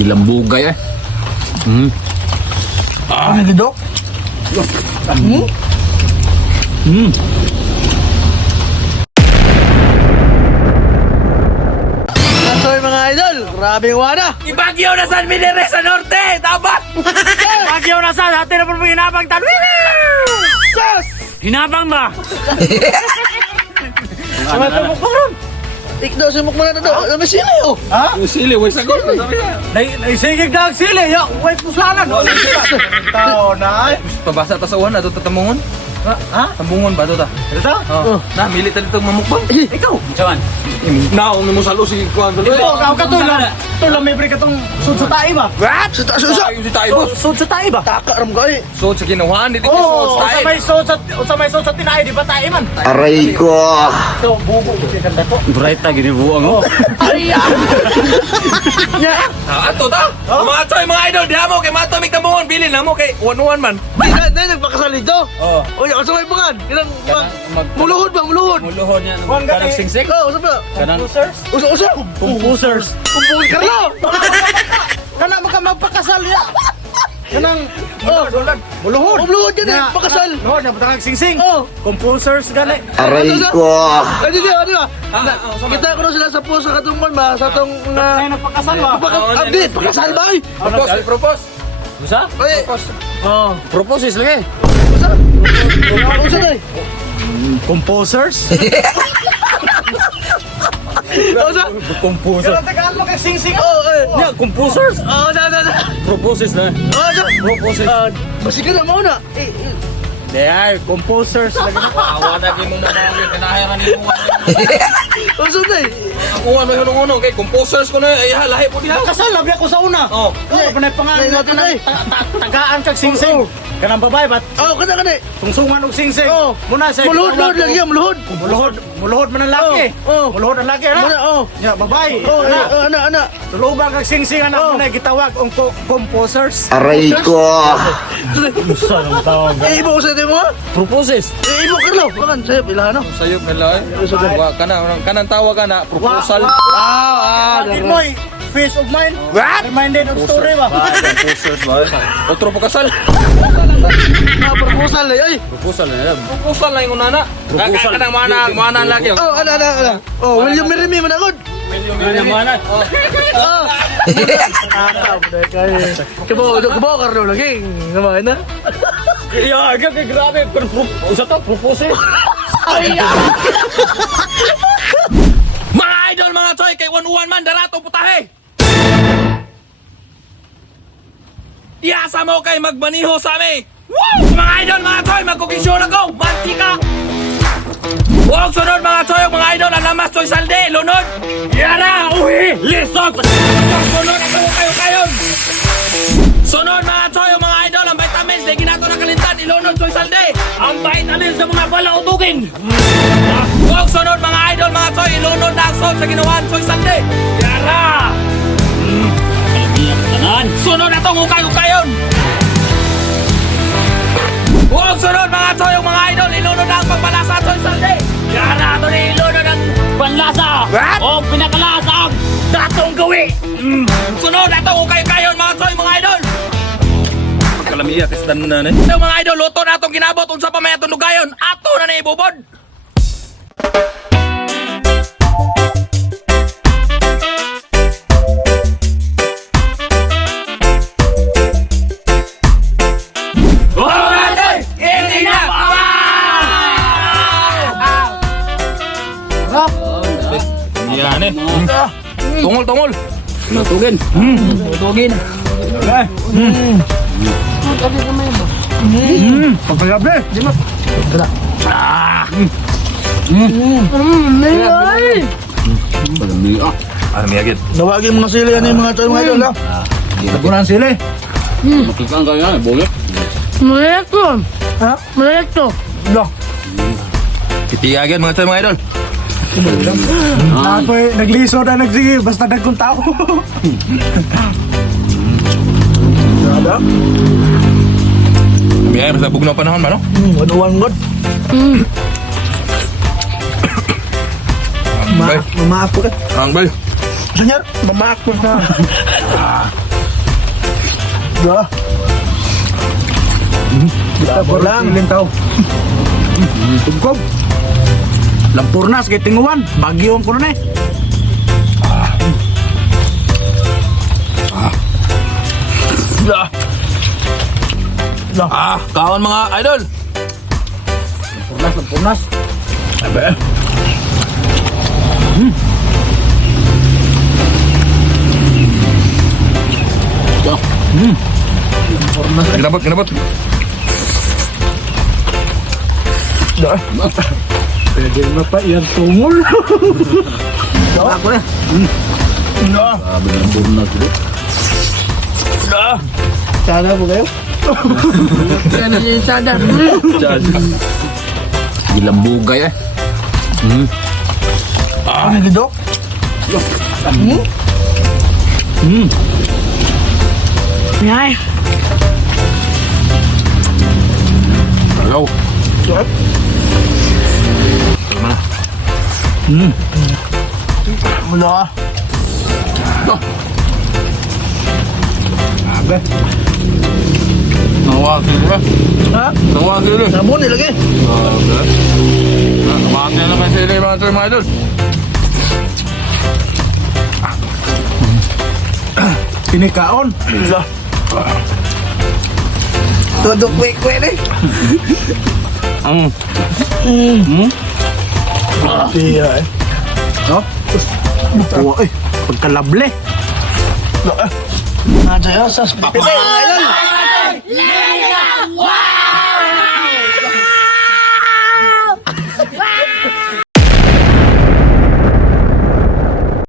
Dilambugay eh. Ano dito? Atoy mga idol, grabing wala. Ibagyo na San Miguel sa Norte! Dapat! Ibagyo na sa atin na po hinabang tanwin! Sus! Hinabang ba? Sama ito mo karon. Ikdaw si Mukman na daw. Ano sila oh? Ha? Sili, way sagol. Naisingig na ang sili! Yo, wait pusalan! Tao na. Pabasa ta sa uwan, ato tamungon. Ha? Tambungon ba ito ta? Ito? Oh. Na, milit na dito mamukbang. Ikaw! Saman? Naong mo salo si Kuan tuloy. Ikaw ka to lang! Ito lang may break katong sud sa tae ba? What? Sa taas sa. Ayun si tayo boss. Sud sa tae ba? Taka ram ka eh. So sa ginawan, dito Oo! sa Sa tayo. may sud sa tinae, di ba tae man? Aray ko. Ito, bubo ko siya kanta ko. Bright na ginibuang mo. Ato ta? Mga choy, mga idol, di mo kay mato may tambungon, bilin na mo kay 1-1 man. Hindi nagpakasal dito. Oh. Oy, ako sa may pangan. Ilang mag- muluhod ba, muluhod. Muluhod niya. Juan, Kanang gani. singsik. Oh, usap na. Kanang Usa. Composers! Kumpul ka na. Kana maka magpakasal ya! Kanang... Oh, Buluhod! muluhod yan eh, pakasal. Lord, nabatang sing-sing! Oh. Composers gani! Aray ko. Ano ba? sama. Kita ko na sila sa puso sa katungman ba? Sa atong Ay, nagpakasal ba? Abdi, pakasal ba eh? Propose, propose. Usa? Ay, Oh. Propose lagi. usa. Usa na eh. Composers? Usa. Composer. Pero tagaan mo kay sing-sing! Oh, eh. Yeah, composers. Oh, na. Proposes na. Oh, na. Proposes. Basi ka na mauna. Di ay, composers lagi. Awa na kay mo na kanahayan ni mo. Usa na eh. Ako ano yung uno kay composers ko na ay lahi po diha. Kasal labi ako sa una! Oh. Ano pa na pangalan Lain natin kanang eh. tagaan kag sing-sing! Kanang babae ba't Oh, kana kana. sungsungan og sing-sing! Oh. Muna sa Muluhod lang yan, muluhod. Muluhod man ang laki! Oh. Muluhod ang laki, Muna, ana! oh. Ya, babae! Oh, Ana! ana. Tuluban kag sing-sing anak mo na gitawag ang composers. Aray ko. Usa nang tawag. Eh, ibo sa mo? Proposes. Eh, ibo ka no. Bakan, sayo, pila no? Sayop na lang. Wa kanang tawag ka na proposal. Kapit mo face of mine. What? Reminded of story ba? Composers ba? Otro pa kasal. Proposal eh. Ay. Proposal na yan. Proposal na yung unana. Proposal. Kanang mana lagi. Oh, ana. Oh, William Mirimi managod. Ano mana? Oh. Kabaw ka rin lagi. Naman na. Ya, grabe. Usa to proposes. Mga idol, mga choy, kay 1-1 man, darato putahe! Iyasa mo kay magbaniho sa amin! Woo! Mga idol, mga choy, magkukisyon ako! Mantika! Huwag sunod mga choy, mga idol, ang lamas choy salde, lunod! Yara, uwi! Lisot! Sunod ako kayo-kayon! Sunod mga choy, mga idol, ang vitamins, di ginato na kalintan, ilunod choy salde! Ang vitamins sa mga bala utugin! Huwag sunod mga idol, mga choy, ilunod na ang salt sa ginawan choy salde! Yara! Sunod na itong ukay-ukayon! Huwag sunod mga choy, mga idol, ilunod na ang pagbalasa choy salde! Yara, ito na ilunod ang panlasa! O pinakalasa ang datong gawi! Sunod na itong ukay-ukayon mga choy, mga idol! Pagkalamiya, kasdan mo na ito mga idol, luto na itong ginabot unsa pa may atong lugayon, ato na na ibubod! Yan eh. Tungol. Natugin. Natugin. Pagkayabi. Di ba? Ano miyagid? Nawagin mga sili yan yung mga choy mga idol ha. Labunan sila. Makikang ka yan, bulit. Malekto. Ha? Malekto. Titiyagan mga choy mga idol. Ako nagliso na nagsige, basta nagkong tao. Ada. Biyaya, basta bugnaw panahon ba no? Waduan god. Bay. Mamaak ko ka. Ang bay. Sanyar, mamaak ko na. Dah. Kita lang. Silin tao. Tugkog. Lampurnas kay tinguan. Bagyo ko na eh. Kaon mga idol. Lampurnas. Abe. Kinabot, kinabot. Pwede na pa yan tungol. Ako na. Sabi ng burnas ulit. Sana po kayo. Ano yung sada? Gilambugay eh. Ano yung dok? Ay, Hello. Mula. Nawa sila. Ha? Nawa sila. Sabon nilagay. Mati na naman sila yung mga idol. Pinikaon. Tudok kwe-kwe ni. Siya eh. No? Buwa eh. Pagkalable. Nadya yun sa spapit. Ayun.